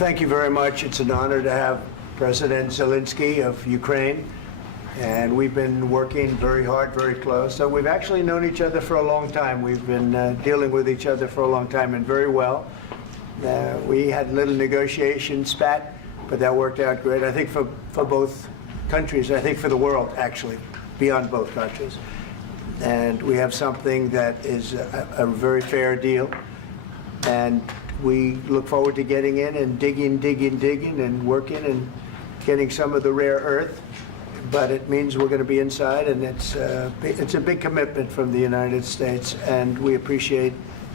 thank you very much. It's an honor to have President Zelensky of Ukraine, and we've been working very hard, very close. So we've actually known each other for a long time. We've been dealing with each other for a long time, and very well. We had a little negotiation spat, but that worked out great. I think for both countries, I think for the world, actually, beyond both countries. And we have something that is a very fair deal. And we look forward to getting in and digging and working and getting some of the rare earth. But it means we're going to be inside, and it's a big commitment from the United States, and we appreciate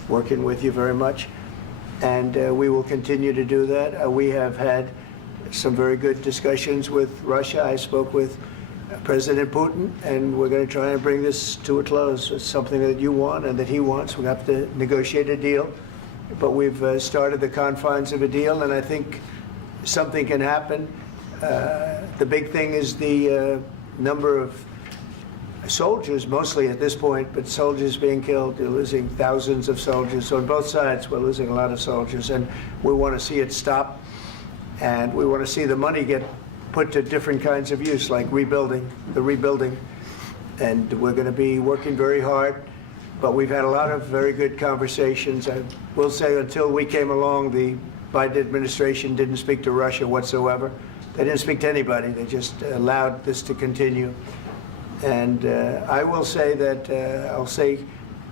working with you very much. And we will continue to do that. We have had some very good discussions with Russia. I spoke with President Putin, and we're going to try and bring this to a close. It's something that you want and that he wants. We have to negotiate a deal, but we've started the confines of a deal, and I think something can happen. The big thing is the number of soldiers, mostly at this point, but soldiers being killed. They're losing thousands of soldiers. So on both sides, we're losing a lot of soldiers, and we want to see it stop, and we want to see the money get put to different kinds of use, like rebuilding, and we're going to be working very hard. But we've had a lot of very good conversations. I will say, until we came along, the Biden administration didn't speak to Russia whatsoever. They didn't speak to anybody. They just allowed this to continue. And I will say that, I'll say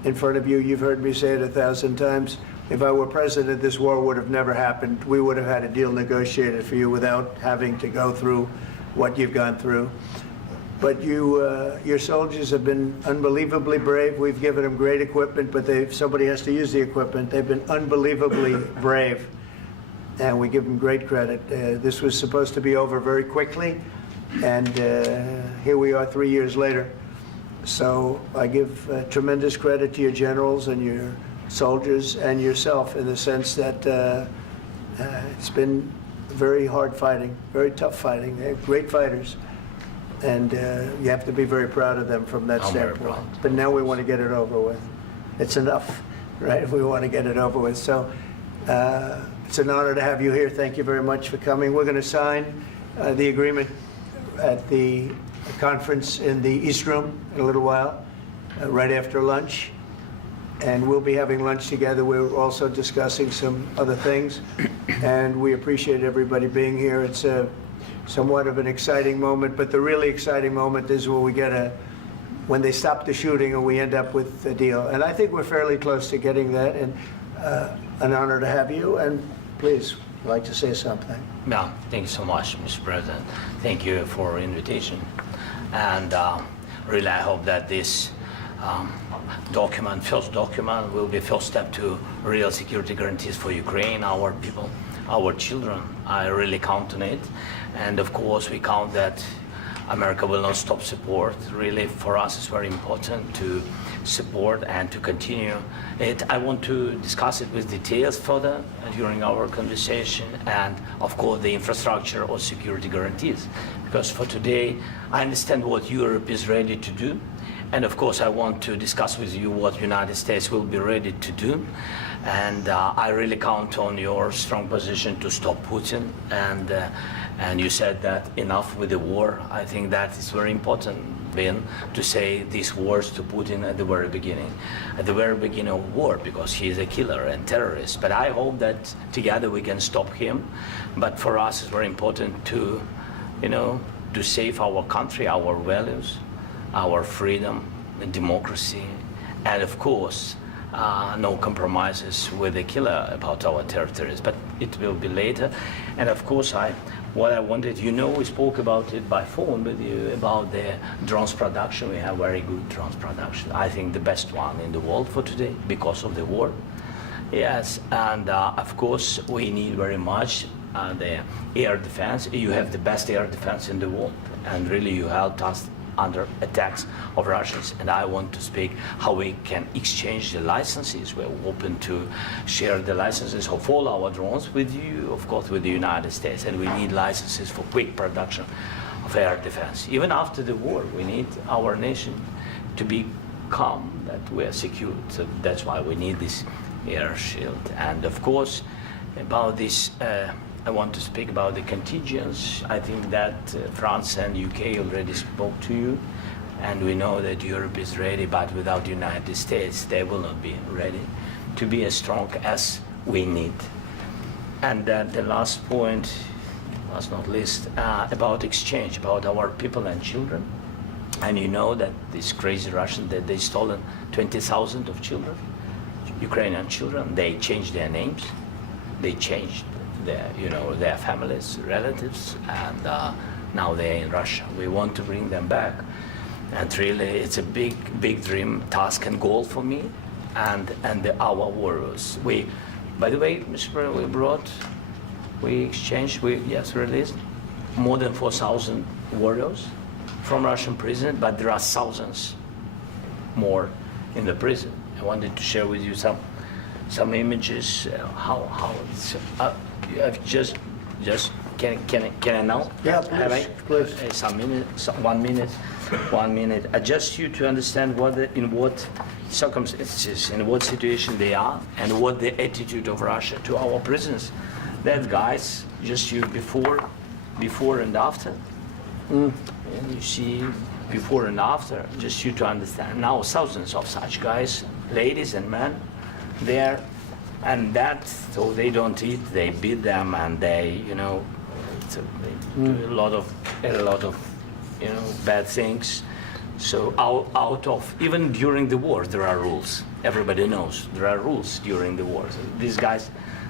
in front of you, you've heard me say it 1,000 times, if I were president, this war would have never happened. We would have had a deal negotiated for you without having to go through what you've gone through. But your soldiers have been unbelievably brave. We've given them great equipment, but somebody has to use the equipment. They've been unbelievably brave, and we give them great credit. This was supposed to be over very quickly, and here we are 3 years later. So I give tremendous credit to your generals and your soldiers and yourself, in the sense that it's been very hard fighting, very tough fighting. They're great fighters, and you have to be very proud of them from that standpoint. But now we want to get it over with. It's enough, right? We want to get it over with. So it's an honor to have you here. Thank you very much for coming. We're going to sign the agreement at the conference in the East Room in a little while, right after lunch. And we'll be having lunch together. We're also discussing some other things, and we appreciate everybody being here. It's somewhat of an exciting moment, but the really exciting moment is when we when they stop the shooting and we end up with a deal. And I think we're fairly close to getting that, and an honor to have you. And please, I'd like to say something. Yeah, thank you so much, Mr. President. Thank you for invitation. And really, I hope that this first document will be first step to real security guarantees for Ukraine, our people, our children. I really count on it. And of course, we count that America will not stop support. Really, for us, it's very important to support and to continue it. I want to discuss it with details further during our conversation, and of course the infrastructure or security guarantees. Because for today, I understand what Europe is ready to do, and of course I want to discuss with you what the United States will be ready to do. And I really count on your strong position to stop Putin. And you said that enough with the war. I think that is very important, Ben, to say these words to Putin at the very beginning of war, because he is a killer and terrorist. But I hope that together we can stop him. But for us, it's very important to, to save our country, our values, our freedom and democracy, and of course, no compromises with the killer about our territories. But it will be later. And of course, what I wanted, we spoke about it by phone with you, about the drones production. We have very good drones production. I think the best one in the world for today because of the war. Yes, and of course, we need very much the air defense. You have the best air defense in the world, and really you helped us under attacks of Russians. And I want to speak how we can exchange the licenses. We're open to share the licenses of all our drones with you, of course, with the United States. And we need licenses for quick production of air defense. Even after the war, we need our nation to be calm, that we are secure. So that's why we need this air shield. And of course, about this I want to speak about the contingents. I think that France and UK already spoke to you, and we know that Europe is ready, but without the United States, they will not be ready to be as strong as we need. And the last point, last not least, about exchange, about our people and children. And you know that these crazy Russians, that they stolen 20,000 of children, Ukrainian children. They changed their names, they changed their families, relatives, and now they're in Russia. We want to bring them back, and really, it's a big dream, task, and goal for me, and our warriors. By the way, Mr. President, we released more than 4,000 warriors from Russian prison, but there are thousands more in the prison. I wanted to share with you some images. How it's just can I now? Yeah, please. Some minute, 1 minute, 1 minute. Just you to understand in what circumstances, in what situation they are, and what the attitude of Russia to our prisons. That guys, just you before and after. And you see before and after, just you to understand. Now thousands of such guys, ladies and men, there, and that, so they don't eat, they beat them, and they do a lot of bad things. So out of, even during the war, there are rules. Everybody knows there are rules during the war. So these guys,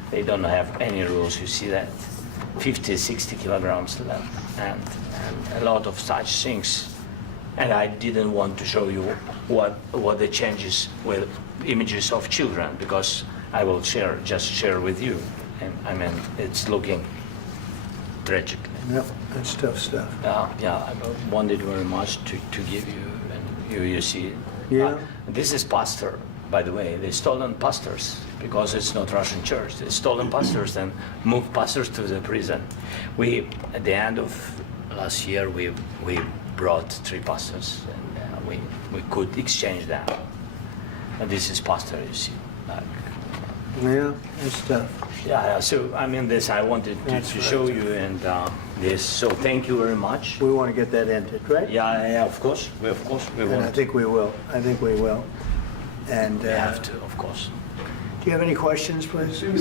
they don't have any rules. You see that 50, 60 kilograms left, and a lot of such things. And I didn't want to show you what the changes with images of children, because I will just share with you. And I mean, it's looking tragic. Yep, that's tough stuff. I wanted very much to give you, and you see it. Yeah. This is pastor, by the way. They stolen pastors, because it's not Russian church. They stolen pastors and moved pastors to the prison. At the end of last year, we brought 3 pastors, and we could exchange them. And this is pastor, you see. Yeah, that's tough. Yeah. So I mean, this I wanted to show you, and this. So thank you very much. We want to get that ended, right? Yeah. Of course, we And want. I think we will. And We have to, of course. do you have any questions, please? Thank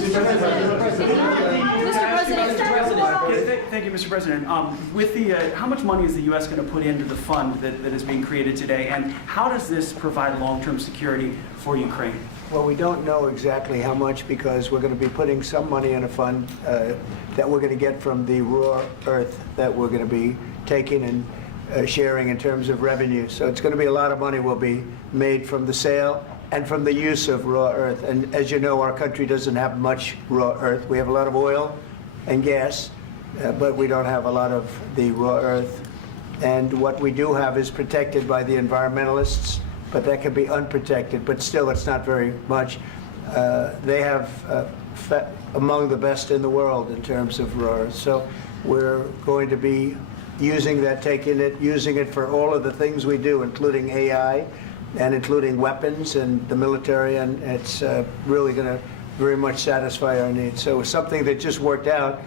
you, Mr. President. With the, how much money is the U.S. going to put into the fund that is being created today, and how does this provide long-term security for Ukraine? Well, we don't know exactly how much, because we're going to be putting some money in a fund that we're going to get from the raw earth that we're going to be taking and sharing in terms of revenue. So it's going to be a lot of money will be made from the sale and from the use of raw earth. And as you know, our country doesn't have much raw earth. We have a lot of oil and gas, but we don't have a lot of the raw earth. And what we do have is protected by the environmentalists, but that can be unprotected, but still it's not very much. They have among the best in the world in terms of raw earth. So we're going to be using that, using it for all of the things we do, including AI and including weapons and the military, and it's really going to very much satisfy our needs. So it's something that just worked out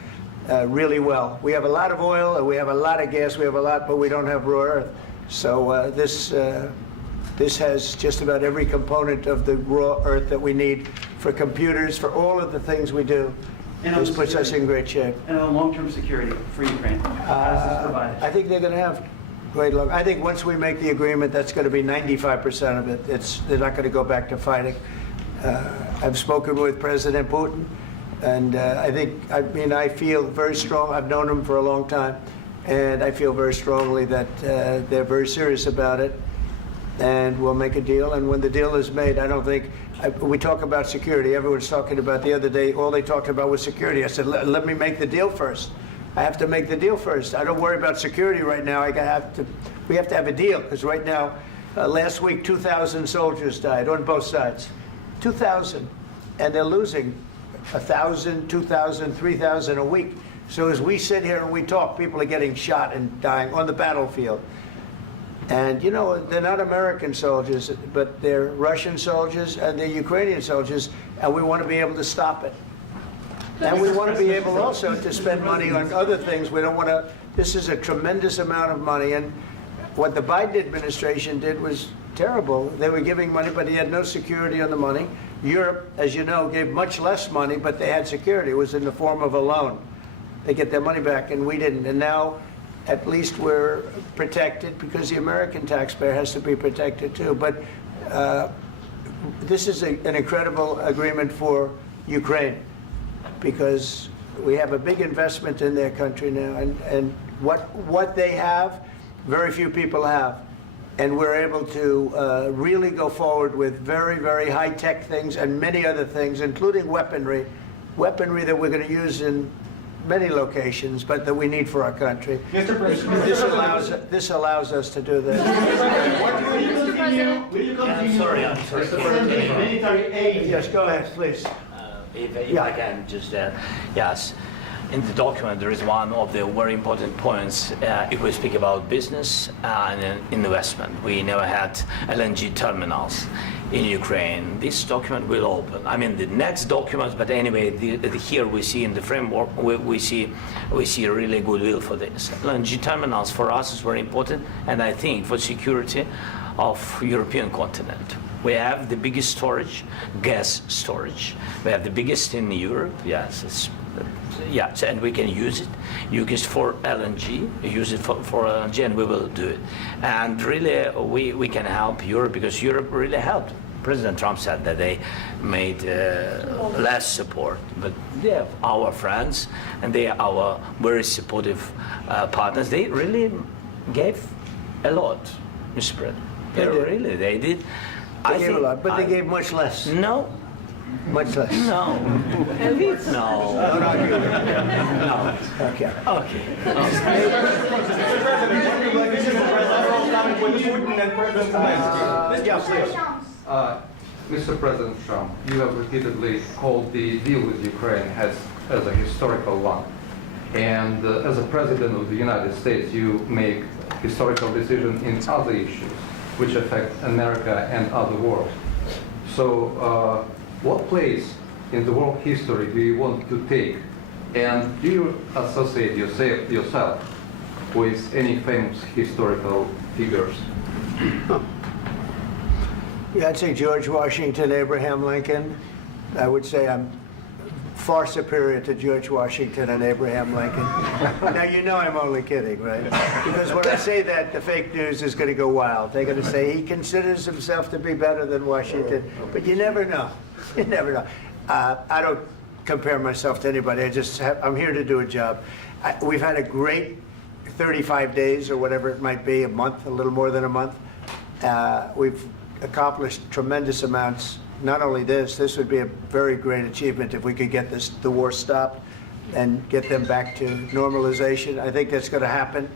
really well. We have a lot of oil, and we have a lot of gas, we have a lot, but we don't have raw earth. So this has just about every component of the raw earth that we need for computers, for all of the things we do. This puts us in great shape. And on long-term security for Ukraine, how does this provide it? I think they're going to have great luck. I think once we make the agreement, that's going to be 95% of it. They're not going to go back to fighting. I've spoken with President Putin, and I feel very strong. I've known him for a long time, and I feel very strongly that they're very serious about it, and we'll make a deal. And when the deal is made, I don't think, we talk about security. Everyone's talking about the other day, all they talked about was security. I said, let me make the deal first. I have to make the deal first. I don't worry about security right now. We have to have a deal, because right now, last week, 2,000 soldiers died on both sides. 2,000. And they're losing 1,000, 2,000, 3,000 a week. So as we sit here and we talk, people are getting shot and dying on the battlefield. And, you know, they're not American soldiers, but they're Russian soldiers and they're Ukrainian soldiers, and we want to be able to stop it. And we want to be able also to spend money on other things. We don't want to, this is a tremendous amount of money. And what the Biden administration did was terrible. They were giving money, but he had no security on the money. Europe, as you know, gave much less money, but they had security. It was in the form of a loan. They get their money back, and we didn't. And now, at least we're protected because the American taxpayer has to be protected too. But this is an incredible agreement for Ukraine because we have a big investment in their country now, and what they have, very few people have. And we're able to really go forward with very, very high-tech things and many other things, including weaponry that we're going to use in many locations, but that we need for our country. Mr. President, This allows us to do this. will you continue I'm sorry. sending military aid? Yes, go ahead, please. If I can just, yes. In the document, there is one of the very important points. If we speak about business and investment, we never had LNG terminals in Ukraine. This document will open. I mean, the next documents, but anyway, here we see in the framework, we see really goodwill for this. LNG terminals for us is very important, and I think for security of European continent. We have the biggest storage, gas storage. We have the biggest in Europe. Yes, yes, and we can use it. Use it for LNG. Use it for LNG, and we will do it. And really, we can help Europe because Europe really helped. President Trump said that they made less support, but they are our friends and they are our very supportive partners. They really gave a lot, Mr. President. They did. They gave a lot, but they gave much less. No. Much less. No. No. No. Okay. Okay. Mr. President Trump, you have repeatedly called the deal with Ukraine as a historical one. And as a President of the United States, you make historical decisions in other issues which affect America and other world. So what place in the world history do you want to take? And do you associate yourself with any famous historical figures? Yeah, I'd say George Washington, Abraham Lincoln. I would say I'm far superior to George Washington and Abraham Lincoln. Now, you know I'm only kidding, right? Because when I say that, the fake news is going to go wild. They're going to say he considers himself to be better than Washington. But you never know. You never know. I don't compare myself to anybody. I'm here to do a job. We've had a great 35 days or whatever it might be, a month, a little more than a month. We've accomplished tremendous amounts. Not only this would be a very great achievement if we could get the war stopped and get them back to normalization. I think that's going to happen.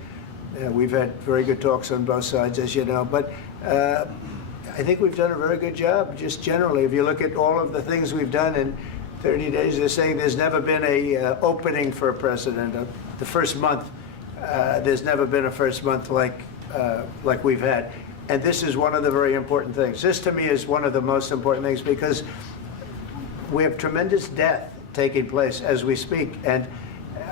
We've had very good talks on both sides, as you know. But I think we've done a very good job, just generally. If you look at all of the things we've done in 30 days, they're saying there's never been a opening for a president. The first month, there's never been a first month like we've had. And this is one of the very important things. This, to me, is one of the most important things because we have tremendous death taking place as we speak, and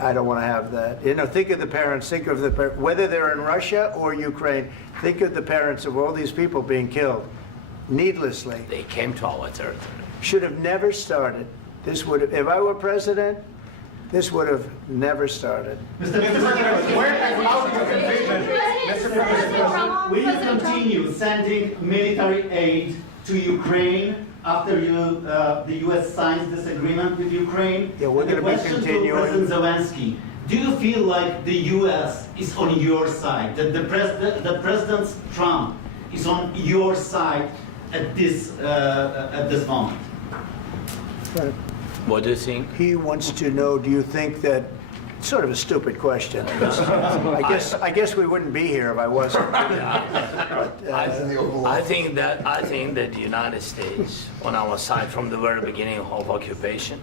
I don't want to have that. You know, think of the parents, whether they're in Russia or Ukraine, think of the parents of all these people being killed needlessly. They came to our territory. Should have never started. This would have, if I were president, this would have never started. Mr. President, where has out your conviction? Mr. President, will you continue sending military aid to Ukraine after the U.S. signs this agreement with Ukraine? Yeah, we're And the going to be question continuing. to President Zelensky, do you feel like the U.S. is on your side, that the President Trump is on your side at this moment? Right. What do you think? He wants to know, do you think that, sort of a stupid question. I guess we wouldn't be here if I wasn't. I think that the United States on our side from the very beginning of occupation,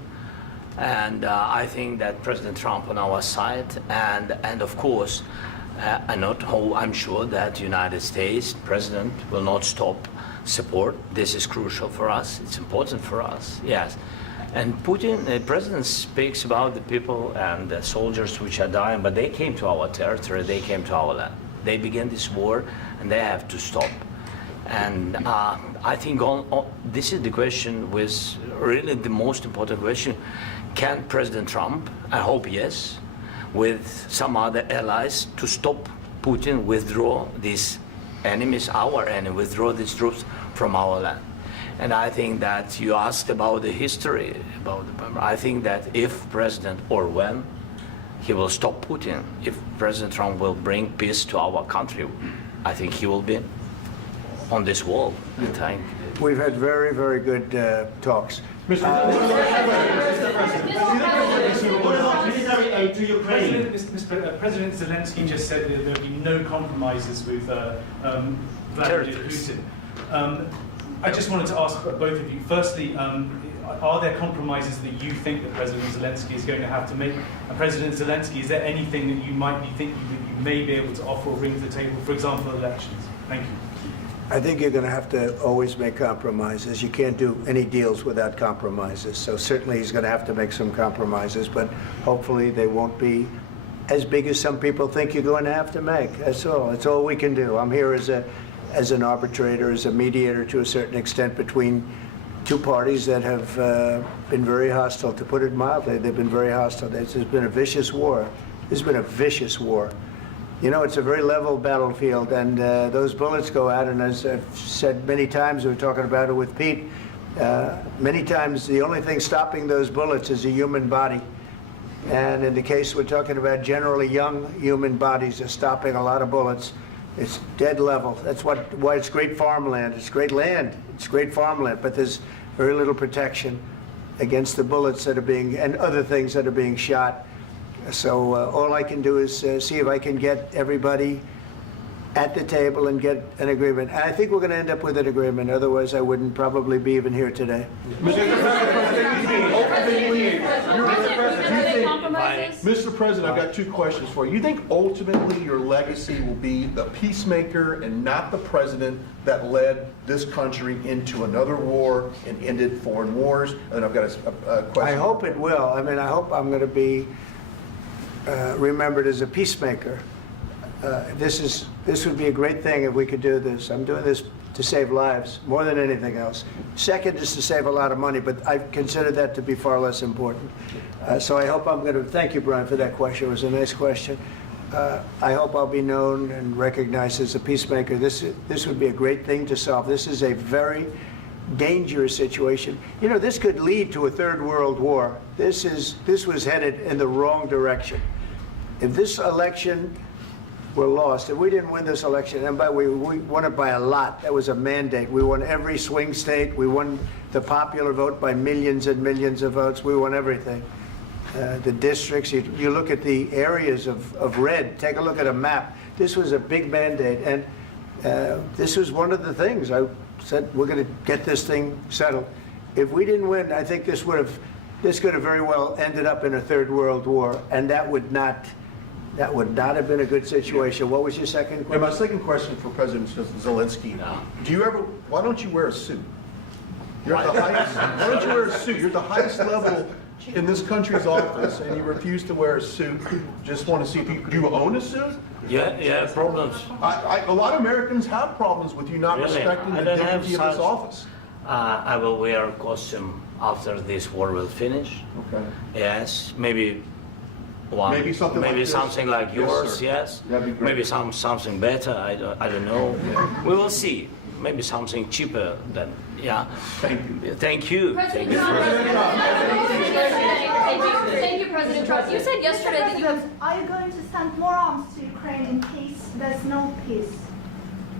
and I think that President Trump on our side, and of course, I'm sure that the United States President will not stop support. This is crucial for us. It's important for us. Yes. And Putin, the president speaks about the people and the soldiers which are dying, but they came to our territory, they came to our land. They began this war, and they have to stop. And I think this is the question, with really the most important question. Can President Trump, I hope yes, with some other allies, to stop Putin, withdraw these enemies, our enemy, withdraw these troops from our land? And I think that you asked about the history, I think that if President, or when, he will stop Putin, if President Trump will bring peace to our country, I think he will be on this wall. I think. We've had very, very good talks. What about military aid to Ukraine? President Zelensky just said that there will be no compromises with Vladimir Putin. I just wanted to ask both of you, firstly, are there compromises that you think that President Zelensky is going to have to make? And President Zelensky, is there anything that you might be thinking that you may be able to offer or bring to the table, for example, elections? Thank you. I think you're going to have to always make compromises. You can't do any deals without compromises. So certainly he's going to have to make some compromises, but hopefully they won't be as big as some people think you're going to have to make. That's all. That's all we can do. I'm here as an arbitrator, as a mediator to a certain extent between two parties that have been very hostile. To put it mildly, they've been very hostile. This has been a vicious war. This has been a vicious war. You know, it's a very level battlefield, and those bullets go out, and as I've said many times, we were talking about it with Pete, many times the only thing stopping those bullets is a human body. And in the case we're talking about, generally young human bodies are stopping a lot of bullets. It's dead level. That's why it's great farmland. It's great land. It's great farmland, but there's very little protection against the bullets that are being, and other things that are being shot. So all I can do is see if I can get everybody at the table and get an agreement. And I think we're going to end up with an agreement. Otherwise, I wouldn't probably be even here today. Mr. President, I've got two questions for you. You think ultimately your legacy will be the peacemaker and not the president that led this country into another war and ended foreign wars? And I've got a question. I hope it will. I mean, I hope I'm going to be remembered as a peacemaker. This would be a great thing if we could do this. I'm doing this to save lives more than anything else. Second is to save a lot of money, but I consider that to be far less important. So I hope I'm going to, thank you, Brian, for that question. It was a nice question. I hope I'll be known and recognized as a peacemaker. This would be a great thing to solve. This is a very dangerous situation. You know, this could lead to a third world war. This was headed in the wrong direction. If this election were lost, if we didn't win this election, and we won it by a lot, that was a mandate. We won every swing state. We won the popular vote by millions and millions of votes. We won everything. The districts, you look at the areas of red, take a look at a map. This was a big mandate, and this was one of the things. I said, we're going to get this thing settled. If we didn't win, I think this could have very well ended up in a third world war, and that would not have been a good situation. What was your second And question? my second question for President Zelensky, why don't you wear a suit? You're at the highest, why don't you wear a suit? You're at the highest level in this country's office, and you refuse to wear a suit. Just want to see if do you own a suit? Yeah, problems. A lot of Americans have problems with you not Really? respecting I the don't have dignity of this such- office. I will wear a costume after this war will finish. Okay. Yes, maybe one. Maybe something like this? something like Yes, yours. sir. Yes. That'd be great. Maybe something better. I don't know. We will see. Maybe something cheaper than. Yeah. Thank you. Thank you. President Thank you. Trump, thank you, President Trump. You said yesterday that you have. Are you going to send more arms to Ukraine in case there's no peace?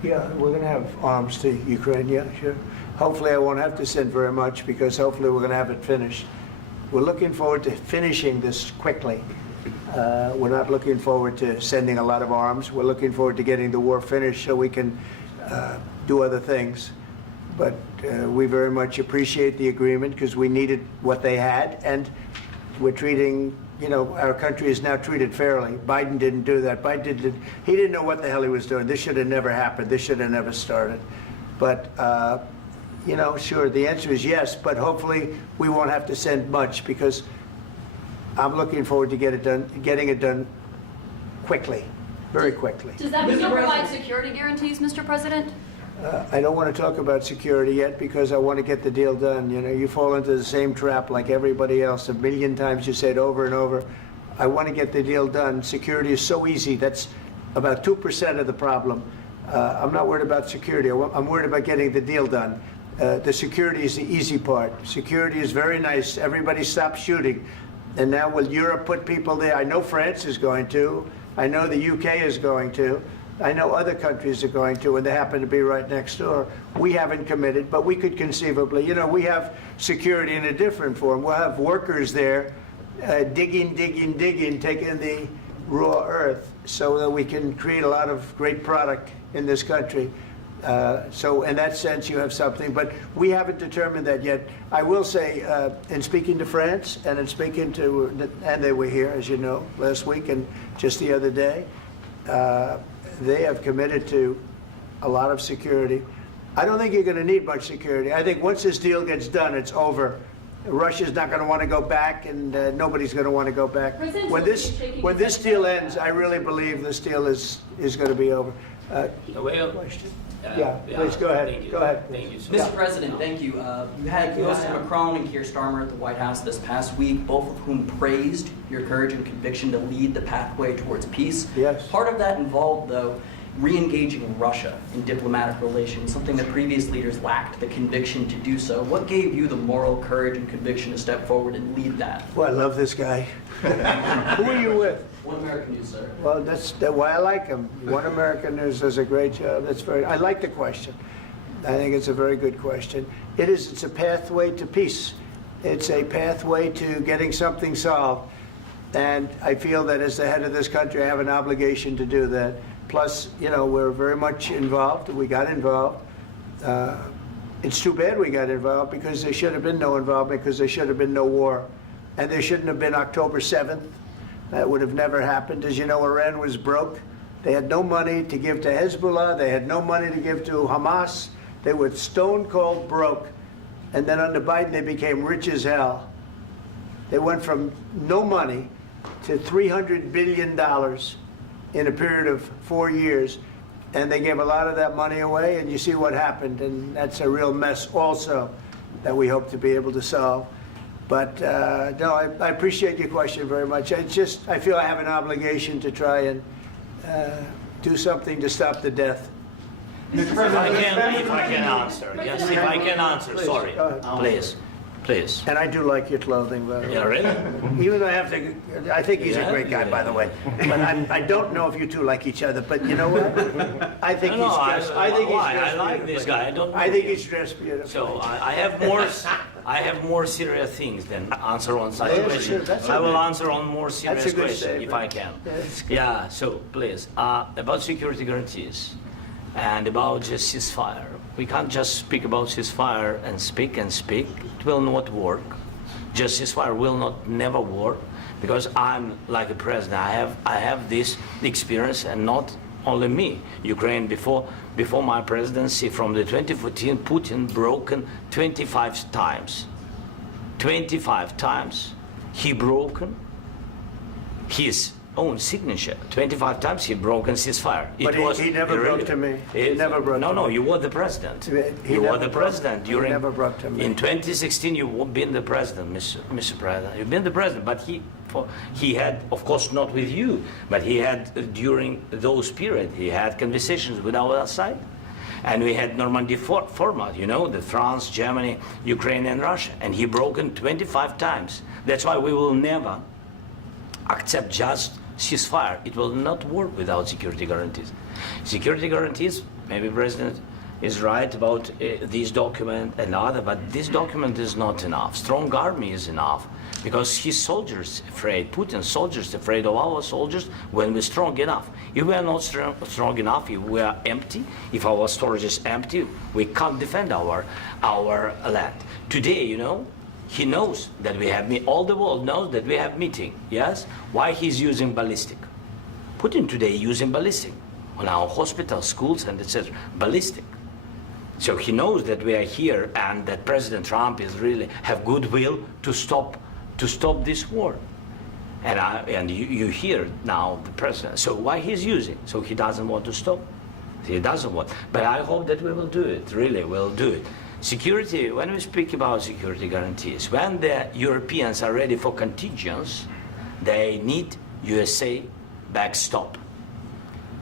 Yeah, we're going to have arms to Ukraine, yeah, sure. Hopefully I won't have to send very much, because hopefully we're going to have it finished. We're looking forward to finishing this quickly. We're not looking forward to sending a lot of arms. We're looking forward to getting the war finished so we can do other things. But we very much appreciate the agreement, because we needed what they had, and we're treating, you know, our country is now treated fairly. Biden didn't do that. He didn't know what the hell he was doing. This should have never happened. This should have never started. But you know, sure, the answer is yes, but hopefully we won't have to send much because I'm looking forward to getting it done quickly, very quickly. Does that mean you'll provide security guarantees, Mr. President? I don't want to talk about security yet because I want to get the deal done. You know, you fall into the same trap like everybody else. A million times you say it over and over. I want to get the deal done. Security is so easy. That's about 2% of the problem. I'm not worried about security. I'm worried about getting the deal done. The security is the easy part. Security is very nice. Everybody stopped shooting. And now will Europe put people there? I know France is going to. I know the UK is going to. I know other countries are going to, and they happen to be right next door. We haven't committed, but we could conceivably. You know, we have security in a different form. We'll have workers there digging, taking the raw earth so that we can create a lot of great product in this country. So in that sense, you have something, but we haven't determined that yet. I will say, in speaking to France and in speaking to, and they were here, as you know, last week and just the other day, they have committed to a lot of security. I don't think you're going to need much security. I think once this deal gets done, it's over. Russia's not going to want to go back, and nobody's going to want to go back. President When this deal ends, I really believe this deal is going to be over. Question? Yeah, please go ahead. Thank you. Go ahead. Thank you. Mr. President, thank you. You had both Macron and Keir Starmer at the White House this past week, both of whom praised your courage and conviction to lead the pathway towards peace. Yes. Part of that involved, though, re-engaging Russia in diplomatic relations, something that previous leaders lacked the conviction to do so. What gave you the moral courage and conviction to step forward and lead that? Well, I love this guy. Who are you with? One American News, sir. Well, that's why I like him. One American News does a great job. I like the question. I think it's a very good question. It's a pathway to peace. It's a pathway to getting something solved. And I feel that as the head of this country, I have an obligation to do that. Plus, you know, we're very much involved. We got involved. It's too bad we got involved because there should have been no involvement because there should have been no war. And there shouldn't have been October 7th. That would have never happened. As you know, Iran was broke. They had no money to give to Hezbollah. They had no money to give to Hamas. They were stone cold broke. And then under Biden, they became rich as hell. They went from no money to $300 billion in a period of 4 years. And they gave a lot of that money away, and you see what happened. And that's a real mess also that we hope to be able to solve. But no, I appreciate your question very much. I feel I have an obligation to try and do something to stop the death. If I can answer. Yes, if I can answer. Please, Sorry. go ahead. Please. And I do like your clothing, by the way. Yeah, really? Even though I think he's a great guy, by the way. But I don't know if you two like each other. But you know what? I think he's dressed. I think he's dressed. I like this guy. I don't know I think him. he's dressed beautifully. So I have more serious things than answer on such Yes, question. sure, that's I will okay. answer on more serious That's a good question if I statement. can. That's good. Yeah. So please, about security guarantees and about just ceasefire. We can't just speak about ceasefire and speak. It will not work. Just ceasefire will never work because I'm like a president. I have this experience, and not only me. Ukraine before my presidency, from the 2014, Putin broken 25 times. 25 times he broken his own signature. 25 times he broken ceasefire. But he never broke to me. He never broke to me. No, you were the president. He You were never the broke- president he during. never broke to me. In 2016, you've been the president, Mr. President. You've been the president, but he had, of course, not with you, but he had during those period. He had conversations with our side, and we had Normandy format. You know, the France, Germany, Ukraine, and Russia, and he broken 25 times. That's why we will never accept just ceasefire. It will not work without security guarantees. Security guarantees, maybe President is right about this document and other, but this document is not enough. Strong army is enough because his soldiers afraid, Putin's soldiers afraid of our soldiers when we're strong enough. If we are not strong enough, if we are empty, if our storage is empty, we can't defend our land. Today, you know, he knows that we have all the world knows that we have meeting. Yes, why he's using ballistic? Putin today using ballistic on our hospitals, schools, and etc. Ballistic. So he knows that we are here and that President Trump is really have goodwill to stop this war. And you hear now the president. So why he's using? So he doesn't want to stop. He doesn't want. But I hope that we will do it. Really, we'll do it. Security. When we speak about security guarantees, when the Europeans are ready for contingents, they need USA backstop.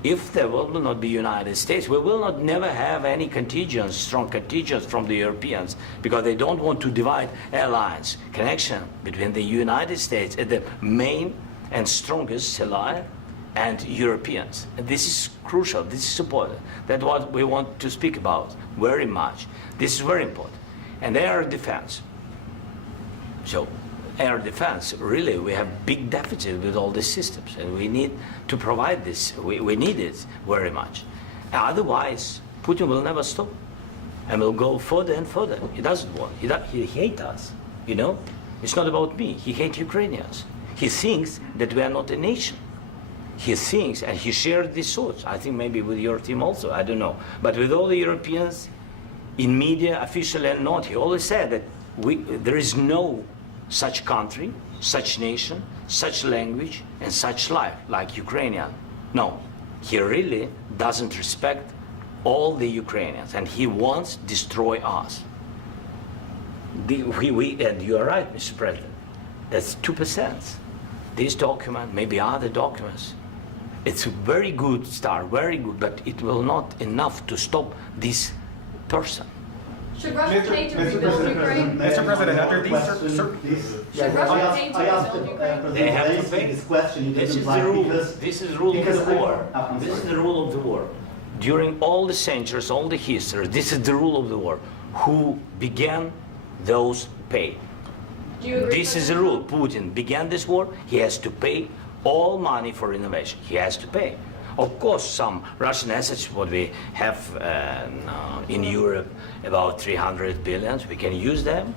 If there will not be United States, we will not never have any contingents, strong contingents from the Europeans, because they don't want to divide alliance connection between the United States as the main and strongest ally and Europeans. And this is crucial, this is important. That's what we want to speak about very much. This is very important. And air defense. So air defense, really, we have big deficit with all these systems, and we need to provide this. We need it very much. Otherwise, Putin will never stop, and will go further and further. He doesn't want. He hates us. You know, it's not about me. He hates Ukrainians. He thinks that we are not a nation. He thinks, and he shared these thoughts. I think maybe with your team also. I don't know, but with all the Europeans, in media, officially and not, he always said that there is no such country, such nation, such language, and such life like Ukrainian. No, he really doesn't respect all the Ukrainians, and he wants to destroy us. And you are right, Mr. President. That's 2%. This document, maybe other documents, it's a very good start, very good, but it will not enough to stop this person. Should Russia pay to rebuild Ukraine? Mr. President, under these Should Russia pay to rebuild Ukraine? They have to Zelensky pay. this question. You This didn't is the like rule. because This is the rule of because the I- war. I'm This is sorry. the rule of the war. During all the centuries, all the history, this is the rule of the war. Who began, those pay. Do you agree, This is the President rule. Putin began this war. He has to pay all money for innovation. He has to pay. Of course, some Russian assets, what we have in Europe, about 300 billions, we can use them.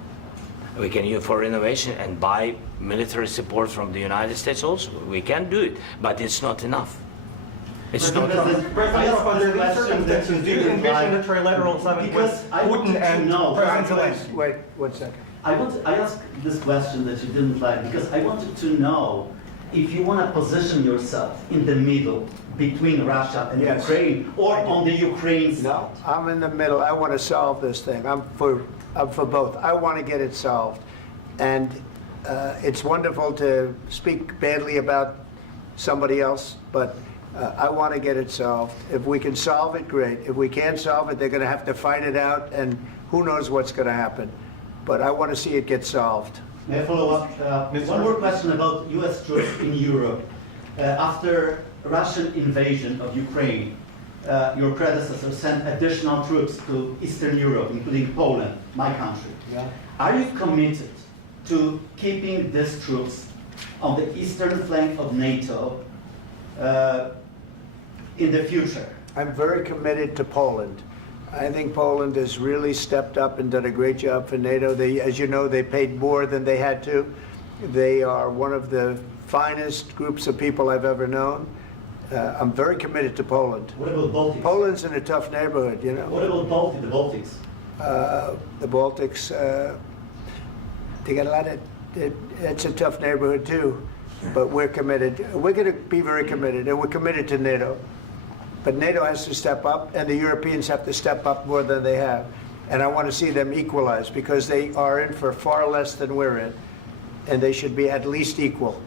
We can use for innovation and buy military support from the United States also. We can do it, but it's not enough. It's not enough. President, under these circumstances, do you envision a trilateral summit with Putin and President Zelensky? Wait 1 second. I asked this question that you didn't like because I wanted to know if you want to position yourself in the middle between Russia and Yes. Ukraine or on the Ukraine side. No, I'm in the middle. I want to solve this thing. I'm for both. I want to get it solved. And it's wonderful to speak badly about somebody else, but I want to get it solved. If we can solve it, great. If we can't solve it, they're going to have to fight it out, and who knows what's going to happen. But I want to see it get solved. May I follow up? One more question about U.S. troops in Europe. After Russian invasion of Ukraine, your predecessor sent additional troops to Eastern Europe, including Poland, my country. Yeah. Are you committed to keeping these troops on the eastern flank of NATO in the future? I'm very committed to Poland. I think Poland has really stepped up and done a great job for NATO. As you know, they paid more than they had to. They are one of the finest groups of people I've ever known. I'm very committed to Poland. What about Baltics? Poland's in a tough neighborhood, you know. What about the Baltics? The Baltics, they got a lot of, it's a tough neighborhood too, but we're committed. We're going to be very committed, and we're committed to NATO. But NATO has to step up, and the Europeans have to step up more than they have. And I want to see them equalize, because they are in for far less than we're in, and they should be at least equal.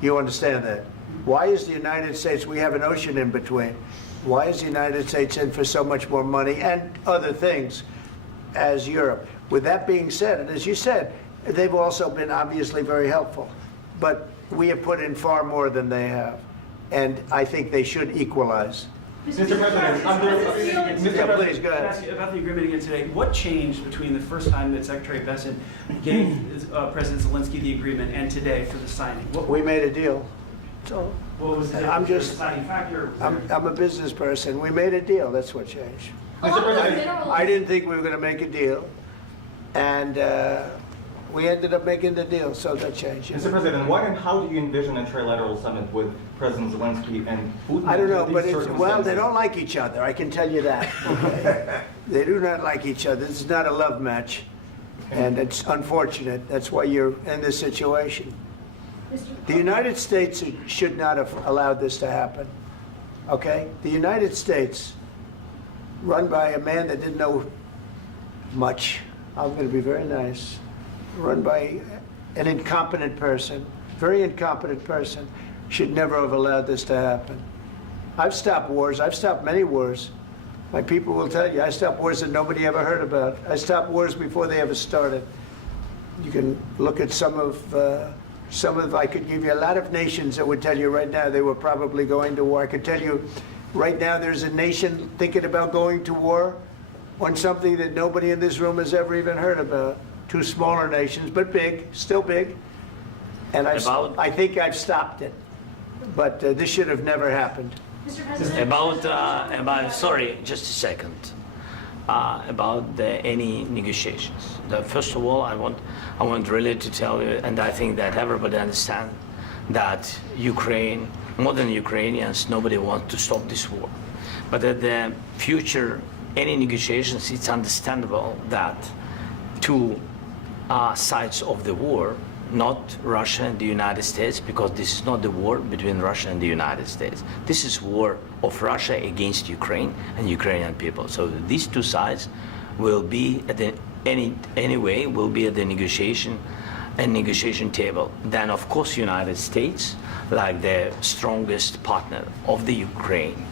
You understand that? Why is the United States, we have an ocean in between, why is the United States in for so much more money and other things as Europe? With that being said, and as you said, they've also been obviously very helpful, but we have put in far more than they have, and I think they should equalize. Mr. President, Yeah, please, go ahead. Can I ask you about the agreement again today? What changed between the first time that Secretary Bessent gave President Zelensky the agreement and today for the signing? We made a deal. So What was the I'm just- deciding factor? I'm a business person. We made a deal. That's what changed. Along those minerals, I didn't think we were going to make a deal, and We ended up making the deal, so that changed. Mr. President, what and how do you envision a trilateral summit with President Zelensky and Putin? I don't know, under but these well, they circumstances? don't like each other, I can tell you that. Okay? They do not like each other. This is not a love match, and it's unfortunate. That's why you're in this situation. The United States should not have allowed this to happen, okay? The United States, run by a man that didn't know much, I'm going to be very nice, run by an incompetent person, very incompetent person, should never have allowed this to happen. I've stopped wars. I've stopped many wars. My people will tell you, I stopped wars that nobody ever heard about. I stopped wars before they ever started. You can look at some of, I could give you a lot of nations that would tell you right now they were probably going to war. I could tell you right now there's a nation thinking about going to war on something that nobody in this room has ever even heard about. Two smaller nations, but big, still big. And I think I've stopped it. But this should have never happened. Mr. President. Sorry, just a second. About any negotiations. First of all, I want really to tell you, and I think that everybody understands that Ukraine, more than Ukrainians, nobody wants to stop this war. But at the future, any negotiations, it's understandable that two sides of the war, not Russia and the United States, because this is not the war between Russia and the United States. This is war of Russia against Ukraine and Ukrainian people. So these two sides will be at the will be at the negotiation table. Then of course United States, like the strongest partner of the Ukraine,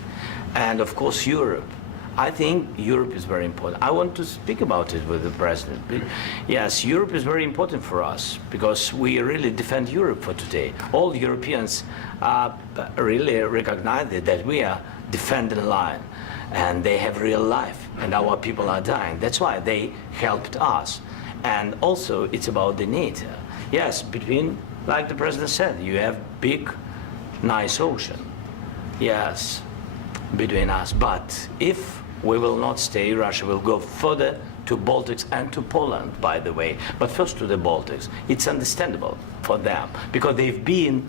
and of course Europe. I think Europe is very important. I want to speak about it with the president. Yes, Europe is very important for us because we really defend Europe for today. All Europeans really recognize that we are defending the line, and they have real life, and our people are dying. That's why they helped us. And also, it's about the NATO. Yes, between, like the president said, you have big, nice ocean. Yes, between us. But if we will not stay, Russia will go further to Baltics and to Poland, by the way. But first to the Baltics. It's understandable for them because they've been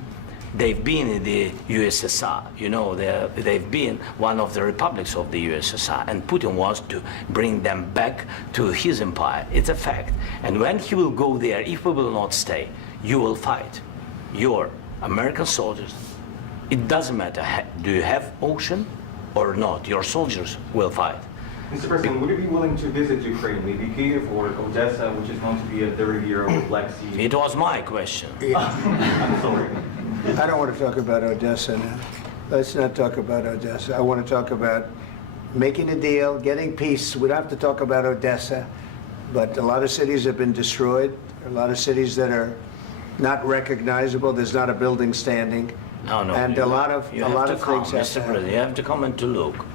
in the USSR. You know, they've been one of the republics of the USSR, and Putin wants to bring them back to his empire. It's a fact. And when he will go there, if we will not stay, you will fight. Your American soldiers, it doesn't matter, do you have ocean or not, your soldiers will fight. Mr. President, would you be willing to visit Ukraine, maybe Kyiv or Odessa, which is known to be at the riviera of the Black Sea? It was my question. I'm sorry. I don't want to talk about Odessa now. Let's not talk about Odessa. I want to talk about making a deal, getting peace. We don't have to talk about Odessa, but a lot of cities have been destroyed. A lot of cities that are not recognizable. There's not a building standing. No. And a lot of things have Mr. President, you have to come and to look.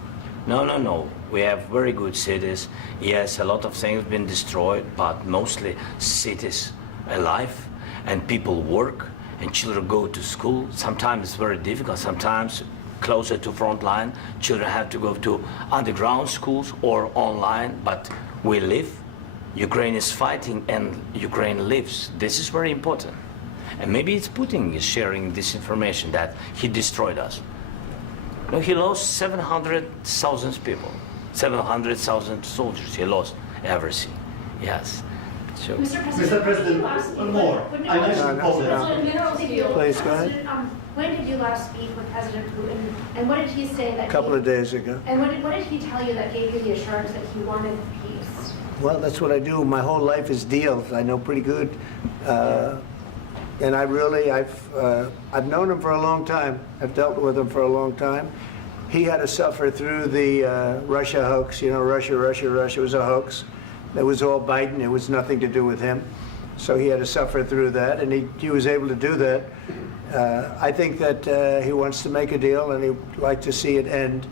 No. We have very good cities. Yes, a lot of things have been destroyed, but mostly cities alive, and people work, and children go to school. Sometimes it's very difficult. Sometimes closer to front line, children have to go to underground schools or online, but we live. Ukraine is fighting, and Ukraine lives. This is very important. And maybe it's Putin is sharing this information that he destroyed us. No, he lost 700,000 people, 700,000 soldiers. He lost everything. Yes. So. Mr. President, one more. I mentioned Poland. Please, go ahead. When did you last speak with President Putin, and what did he say that? A couple of days ago. And what did he tell you that gave you the assurance that he wanted peace? Well, that's what I do. My whole life is deals. I know pretty good. And I've known him for a long time. I've dealt with him for a long time. He had to suffer through the Russia hoax. You know, Russia was a hoax. It was all Biden. It was nothing to do with him. So he had to suffer through that, and he was able to do that. I think that he wants to make a deal, and he'd like to see it end.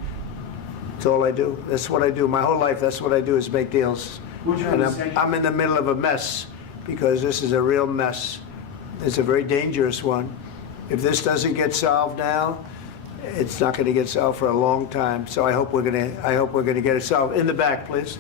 That's all I do. That's what I do. My whole life, that's what I do, is make deals. And I'm in the middle of a mess, because this is a real mess. It's a very dangerous one. If this doesn't get solved now, it's not going to get solved for a long time. So I hope we're going to get it solved. In the back, please.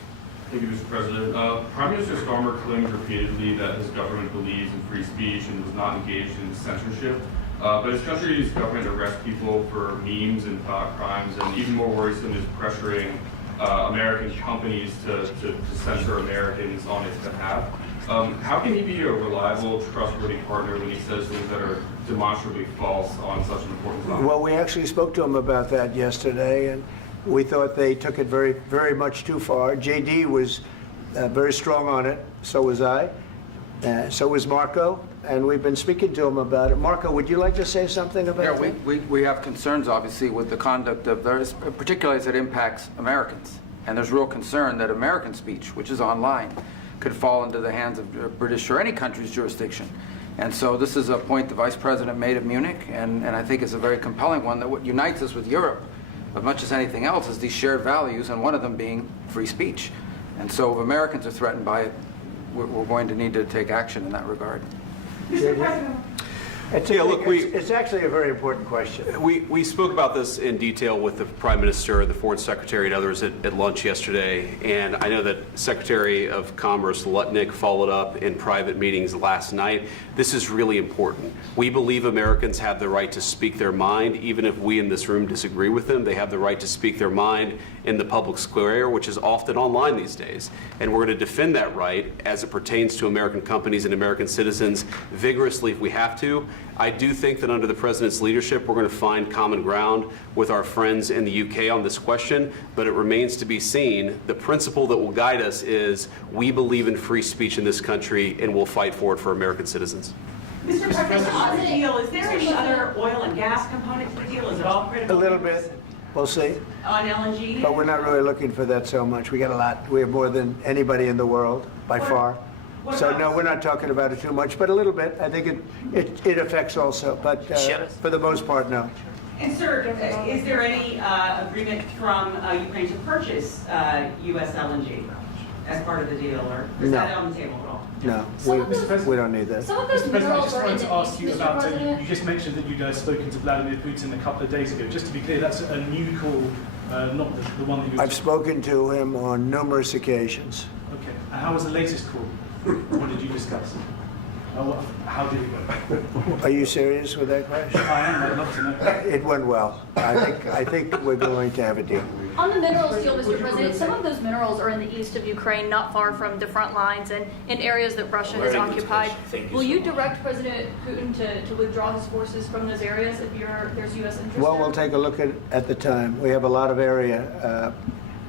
Thank you, Mr. President. Prime Minister Starmer claimed repeatedly that his government believes in free speech and was not engaged in censorship. But his country's government arrests people for memes and thought crimes, and even more worrisome is pressuring American companies to censor Americans on its behalf. How can he be a reliable, trustworthy partner when he says things that are demonstrably false on such an important topic? Well, we actually spoke to him about that yesterday, and we thought they took it very, very much too far. JD was very strong on it. So was I. So was Marco. And we've been speaking to him about it. Marco, would you like to say something about that? Yeah, we have concerns, obviously, with the conduct of theirs, particularly as it impacts Americans. And there's real concern that American speech, which is online, could fall into the hands of British or any country's jurisdiction. And so this is a point the Vice President made at Munich, and I think it's a very compelling one, that what unites us with Europe, as much as anything else, is these shared values, and one of them being free speech. And so if Americans are threatened by it, we're going to need to take action in that regard. Mr. President. It's actually a very important question. We spoke about this in detail with the Prime Minister, the Foreign Secretary, and others at lunch yesterday. And I know that Secretary of Commerce Lutnick followed up in private meetings last night. This is really important. We believe Americans have the right to speak their mind, even if we in this room disagree with them. They have the right to speak their mind in the public square, which is often online these days. And we're going to defend that right as it pertains to American companies and American citizens vigorously if we have to. I do think that under the President's leadership, we're going to find common ground with our friends in the UK on this question, but it remains to be seen. The principle that will guide us is we believe in free speech in this country, and we'll fight for it for American citizens. Mr. President, on the deal, is there any other oil and gas component to the deal? Is it all critical? A little bit. We'll see. On LNG? But we're not really looking for that so much. We got a lot. We have more than anybody in the world, by far. So no, we're not talking about it too much, but a little bit. I think it affects also, but for the most part, no. And sir, is there any agreement from Ukraine to purchase U.S. LNG as part of the deal, or is that on the table at all? No, we don't need that. Some of those Mr. President, I minerals just are in wanted to the ask east, you Mr. about, President. you just mentioned that you'd spoken to Vladimir Putin a couple of days ago. Just to be clear, that's a new call, not the one that you... I've spoken to him on numerous occasions. Okay. And how was the latest call? What did you discuss? How did it go? Are you serious with that question? I am. I'd love to know. It went well. I think we're going to have a deal. On the minerals deal, Mr. President, some of those minerals are in the east of Ukraine, not far from the front lines and in areas that Russia has occupied. Will you direct President Putin to withdraw his forces from those areas if there's U.S. interest Well, there? we'll take a look at the time. We have a lot of area.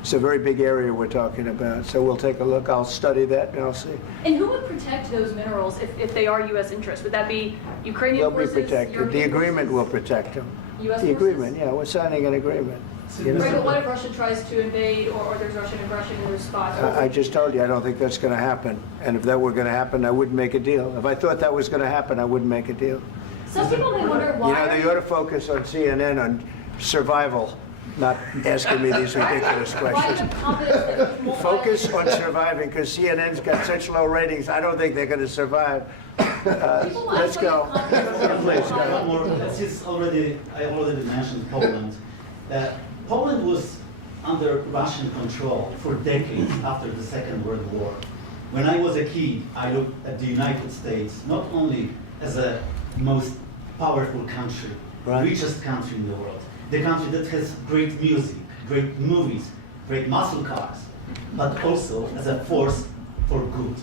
It's a very big area we're talking about, so we'll take a look. I'll study that and I'll see. And who would protect those minerals if they are U.S. interests? Would that be Ukrainian They'll be forces? protected. The European agreement forces? will protect them. U.S. The forces? agreement, yeah, we're signing an agreement. You know? Right, but what if Russia tries to invade or there's Russian aggression in those spots? I just told you, I don't think that's going to happen. And if that were going to happen, I wouldn't make a deal. If I thought that was going to happen, I wouldn't make a deal. Some people may wonder why. You know, they ought to focus on CNN on survival, not asking me these ridiculous questions. Focus on surviving, because CNN's got such low ratings, I don't think they're going to survive. Let's go. Please, go ahead. I already mentioned Poland. Poland was under Russian control for decades after the Second World War. When I was a kid, I looked at the United States not only as a most powerful country, richest country in the world, the country that has great music, great movies, great muscle cars, but also as a force for good.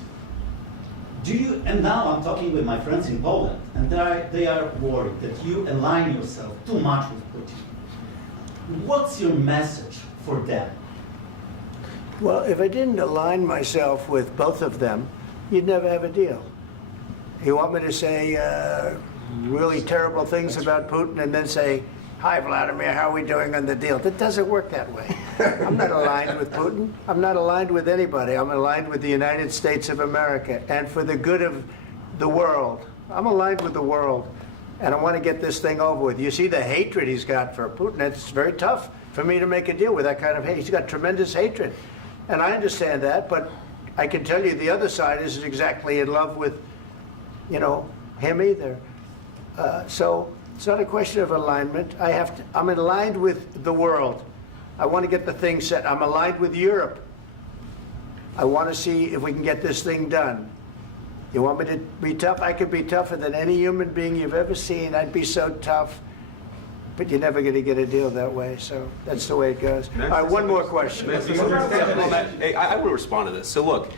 And now I'm talking with my friends in Poland, and they are worried that you align yourself too much with Putin. What's your message for them? Well, if I didn't align myself with both of them, you'd never have a deal. You want me to say really terrible things about Putin and then say, "Hi, Vladimir, how are we doing on the deal?" That doesn't work that way. I'm not aligned with Putin. I'm not aligned with anybody. I'm aligned with the United States of America and for the good of the world. I'm aligned with the world, and I want to get this thing over with. You see the hatred he's got for Putin. It's very tough for me to make a deal with that kind of hate. He's got tremendous hatred, and I understand that, but I can tell you the other side isn't exactly in love with, him either. So it's not a question of alignment. I'm aligned with the world. I want to get the thing set. I'm aligned with Europe. I want to see if we can get this thing done. You want me to be tough? I could be tougher than any human being you've ever seen. I'd be so tough. But you're never going to get a deal that way, so that's the way it goes. All right, one more question. Hey, I will respond to this. So look,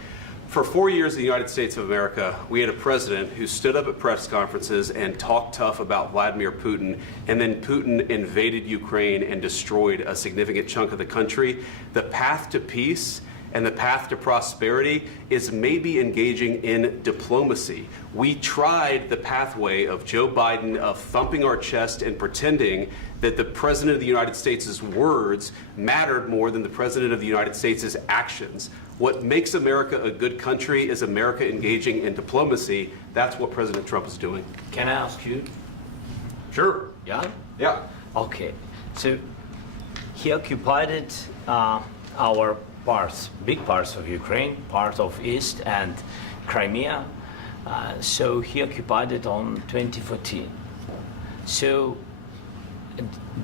for 4 years in the United States of America, we had a president who stood up at press conferences and talked tough about Vladimir Putin, and then Putin invaded Ukraine and destroyed a significant chunk of the country. The path to peace and the path to prosperity is maybe engaging in diplomacy. We tried the pathway of Joe Biden of thumping our chest and pretending that the President of the United States' words mattered more than the President of the United States' actions. What makes America a good country is America engaging in diplomacy. That's what President Trump is doing. Can I ask you? Sure. Yeah? Yeah. Okay. So he occupied it, our parts, big parts of Ukraine, part of East and Crimea. So he occupied it on 2014. So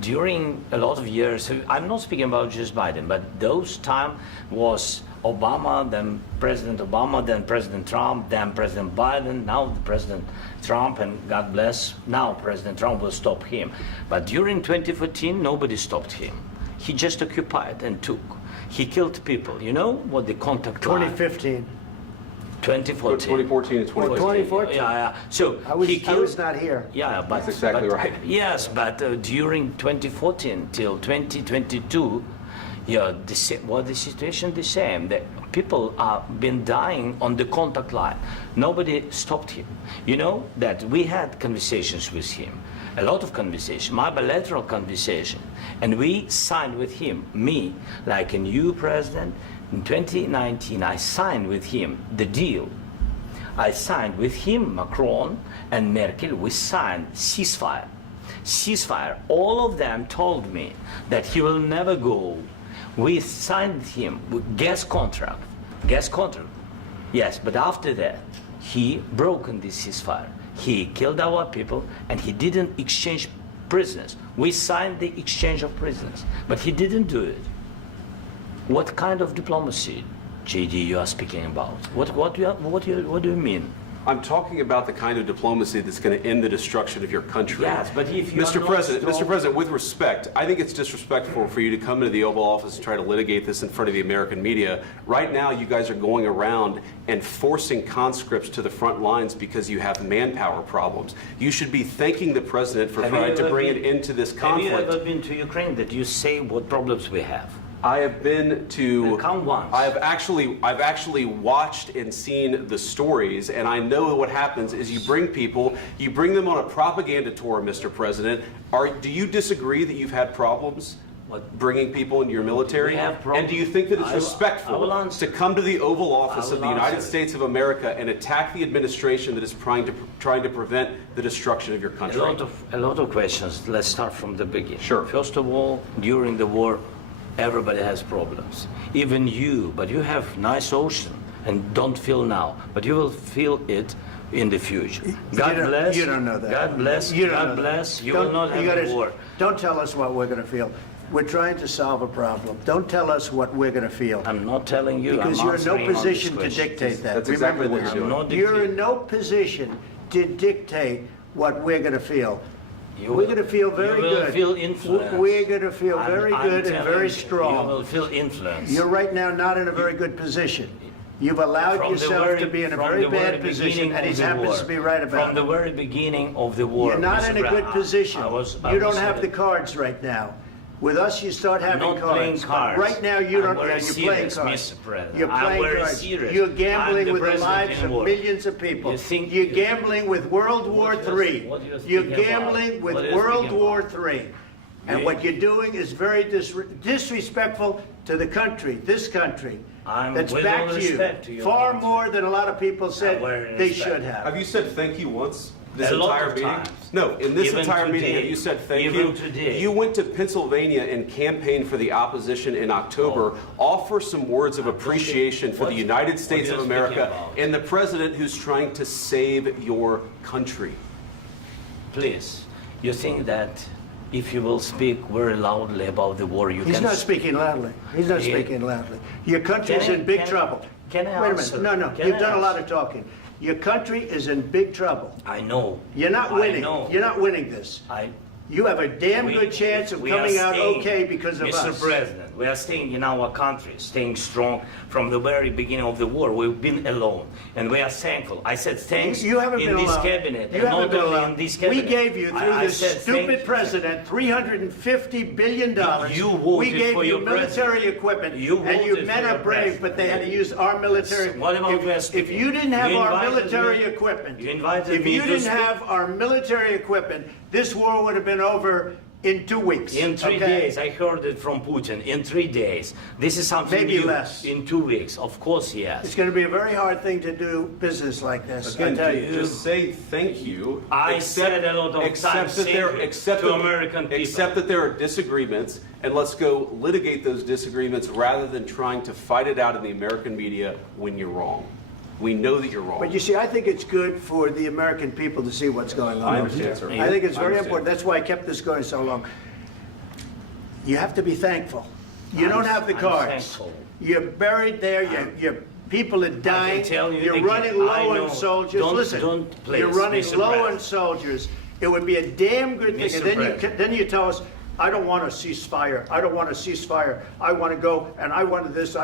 during a lot of years, so I'm not speaking about just Biden, but those time was Obama, then President Obama, then President Trump, then President Biden, now the President Trump, and God bless, now President Trump will stop him. But during 2014, nobody stopped him. He just occupied and took. He killed people. You know what the contact line? 2015. 2014 2014. and 2015. 2014. Yeah. So I was he killed, not here. Yeah, but That's exactly right. Yes, but during 2014 till 2022, yeah, the situation the same. The people have been dying on the contact line. Nobody stopped him. You know that we had conversations with him, a lot of conversation, my bilateral conversation, and we signed with him, me, like a new president. In 2019, I signed with him the deal. I signed with him, Macron and Merkel, we signed ceasefire. Ceasefire. All of them told me that he will never go. We signed with him with gas contract. Gas contract. Yes, but after that, he broken this ceasefire. He killed our people and he didn't exchange prisoners. We signed the exchange of prisoners, but he didn't do it. What kind of diplomacy, JD, you are speaking about? What do you mean? I'm talking about the kind of diplomacy that's going to end the destruction of your country. Yes, but if you Mr. President, with respect, I think it's disrespectful for you to come into the Oval Office and try to litigate this in front of the American media. Right now, you guys are going around and forcing conscripts to the front lines because you have manpower problems. You should be thanking the President for trying to bring an end to this conflict. Have you ever been to Ukraine that you say what problems we have? I have been to. Count once. I've actually watched and seen the stories, and I know what happens is you bring them on a propaganda tour, Mr. President. Do you disagree that you've had problems bringing people into your military? And do you think that it's respectful to come to the Oval Office of the United States of America and attack the administration that is trying to prevent the destruction of your country? A lot of questions. Let's start from the beginning. Sure. First of all, during the war, everybody has problems, even you, but you have nice ocean and don't feel now, but you will feel it in the future. God bless. You don't know that. God bless. You don't God know that. bless. You will not have a war. Don't tell us what we're going to feel. We're trying to solve a problem. Don't tell us what we're going to feel. I'm not telling you. Because I'm you're in no answering on position this to question. dictate that. That's Remember exactly what this. you're doing. I'm not You're dictating. in no position to dictate what we're going to feel. You We're will- going to feel very you will good. feel influenced. We're going to feel very I'm good and telling very you, strong. You will feel influence. You're right now not in a very good position. You've allowed From the yourself very- to be in a from very the very bad position, beginning and he of the happens war. to be right about From the it. very beginning of the war. You're not Mr. in a good Brown, position. I You don't was have the cards right now. With us, you start having not cards. playing But cards. right now, you I'm don't. very You're playing serious, cards. Mr. President. You're I'm playing very cards. serious. You're I'm gambling the with the president lives in of war. millions of people. You think- You're gambling with World War What do you- III. what do you You're think about? gambling with What do you World think War about? III. And Yeah. what you're doing is very disrespectful to the country, this country. I'm That's with back all to respect to you. your Far country. more than a lot of people said very they respect. should have. Have you said thank you once? This A lot entire of meeting? times. No, in this Even entire meeting, today. have you said thank Even you? today. You went to Pennsylvania and campaigned for the opposition in October. Offer some words of appreciation for the United States you of speaking America about? and the president who's trying to save your country. Please, you think that if you will speak very loudly about the war, you He's can... not speaking loudly. He's not Yeah. speaking loudly. Your country's Can I- in big can I- trouble. Can I Wait a answer? minute. No, Can you've I done a lot answer? of talking. Your country is in big trouble. I know. You're not I winning. know. You're not winning this. You have a damn good chance of we are coming out staying, okay because of Mr. us. President, we are staying in our country, staying strong from the very beginning of the war. We've been alone, and we are thankful. I said thanks You haven't in been this alone. cabinet, You and haven't not been only alone. in this cabinet. We gave you, through I this said stupid thank you. president, $350 billion. You voted we gave for you your military president. equipment, You and you voted men for are your brave, president. but they had to use our military. What about West? If you didn't have You our invited military me- equipment, You invited if me you to didn't speak. have our military equipment, this war would have been over in 2 weeks. In 3 okay? days, I heard it from Putin. In 3 days, this is something Maybe new. less. In 2 weeks, of course, yes. It's going to be a very hard thing to do business like this. I Again, tell you. just say thank you. I said a lot of times thank you to American people. Accept that there are disagreements, and let's go litigate those disagreements rather than trying to fight it out in the American media when you're wrong. We know that you're wrong. But you see, I think it's good for the American people to see what's going on. I understand, sir. I think it's I very understand. important. That's why I kept this going so long. You have to be thankful. You don't have the I'm cards. thankful. You're buried there. Your people are dying. tell you You're again, running I low know. on soldiers. Don't- Listen, don't please, you're running Mr. low President. on soldiers. It would be a damn good thing. Mr. And President. then you tell us, I don't want a ceasefire. I don't want a ceasefire. I want to go and I want this.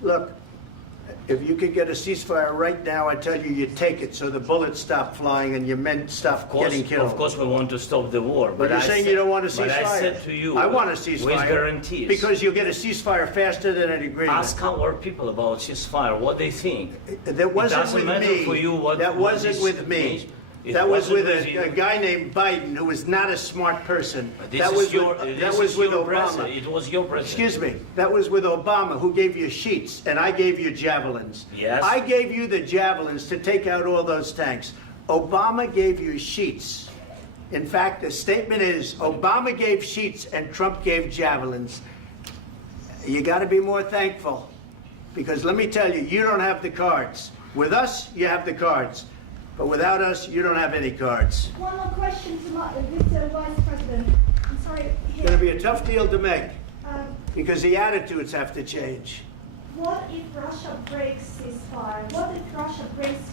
Look, if you could get a ceasefire right now, I tell you, you take it so the bullets stop flying and your men stop getting killed. Of course, we want to stop the war. But you're saying you don't want a ceasefire. But I said to you, I want a ceasefire. with guarantees. Because you'll get a ceasefire faster than an agreement. Ask our people about ceasefire, what they think. That wasn't doesn't with matter me. for you what- That what wasn't is- with me. It That was wasn't with with a you. guy named Biden, who was not a smart person. This That is was your, with, this that was is with your Obama. president. It was your president. Excuse me. That was with Obama, who gave you sheets, and I gave you javelins. Yes. I gave you the javelins to take out all those tanks. Obama gave you sheets. In fact, the statement is Obama gave sheets and Trump gave javelins. You got to be more thankful, because let me tell you, you don't have the cards. With us, you have the cards. But without us, you don't have any cards. One more question to Mr. Vice President. I'm sorry. It's going to be a tough deal to make, Um, because the attitudes have to change. What if Russia breaks ceasefire? What if Russia breaks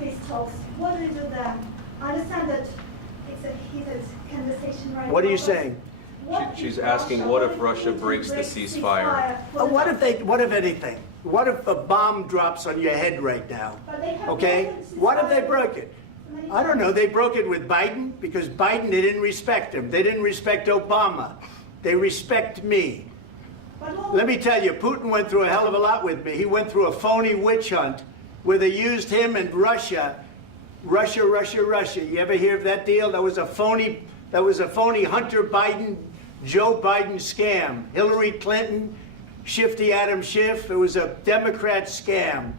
peace talks? What do we do then? I understand that it's a heated conversation right now. What are you but saying? what She's if asking, what if Russia Putin breaks the ceasefire? What if anything? What if a bomb drops on your head right now? But they have Okay? broken ceasefire What if they broke it? many I don't know. times. They broke it with Biden because Biden, they didn't respect him. They didn't respect Obama. They respect me. But what- Let me tell you, Putin went through a hell of a lot with me. He went through a phony witch hunt where they used him and Russia. Russia. You ever hear of that deal? That was a phony Hunter Biden, Joe Biden scam. Hillary Clinton, Shifty Adam Schiff. It was a Democrat scam.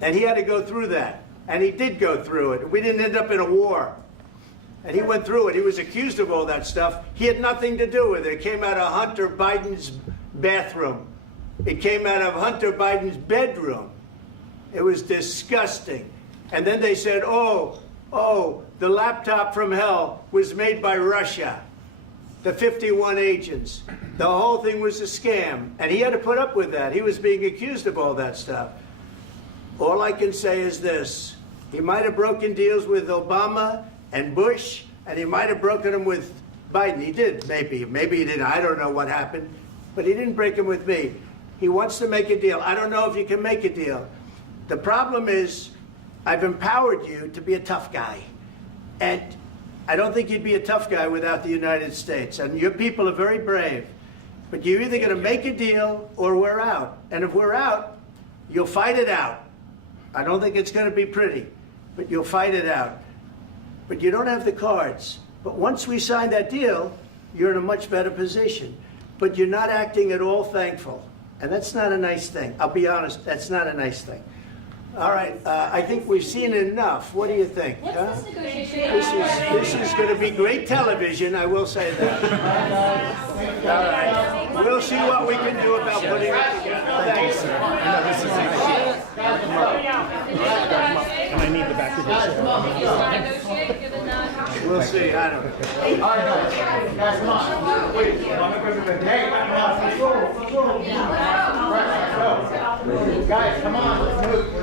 And he had to go through that. And he did go through it. We didn't end up in a war. And he went through it. He was accused of all that stuff. He had nothing to do with it. It came out of Hunter Biden's bathroom. It came out of Hunter Biden's bedroom. It was disgusting. And then they said, oh, the laptop from hell was made by Russia. The 51 agents. The whole thing was a scam. And he had to put up with that. He was being accused of all that stuff. All I can say is this. He might have broken deals with Obama and Bush, and he might have broken them with Biden. He did, maybe. Maybe he didn't. I don't know what happened. But he didn't break them with me. He wants to make a deal. I don't know if you can make a deal. The problem is, I've empowered you to be a tough guy. And I don't think you'd be a tough guy without the United States. And your people are very brave. But you're either going to make a deal or we're out. And if we're out, you'll fight it out. I don't think it's going to be pretty, but you'll fight it out. But you don't have the cards. But once we sign that deal, you're in a much better position. But you're not acting at all thankful. And that's not a nice thing. I'll be honest, that's not a nice thing. All right, I think we've seen enough. What do you think? Huh? This is going to be great television, I will say that. All right. We'll see what we can do about putting it together. Thanks. I know this is a... Can I meet the back of Guys, come on, let's go. negotiate, given that. We'll see, I don't know. All right, guys, come on. Wait. Hey, let's go. Guys, come on, let's move.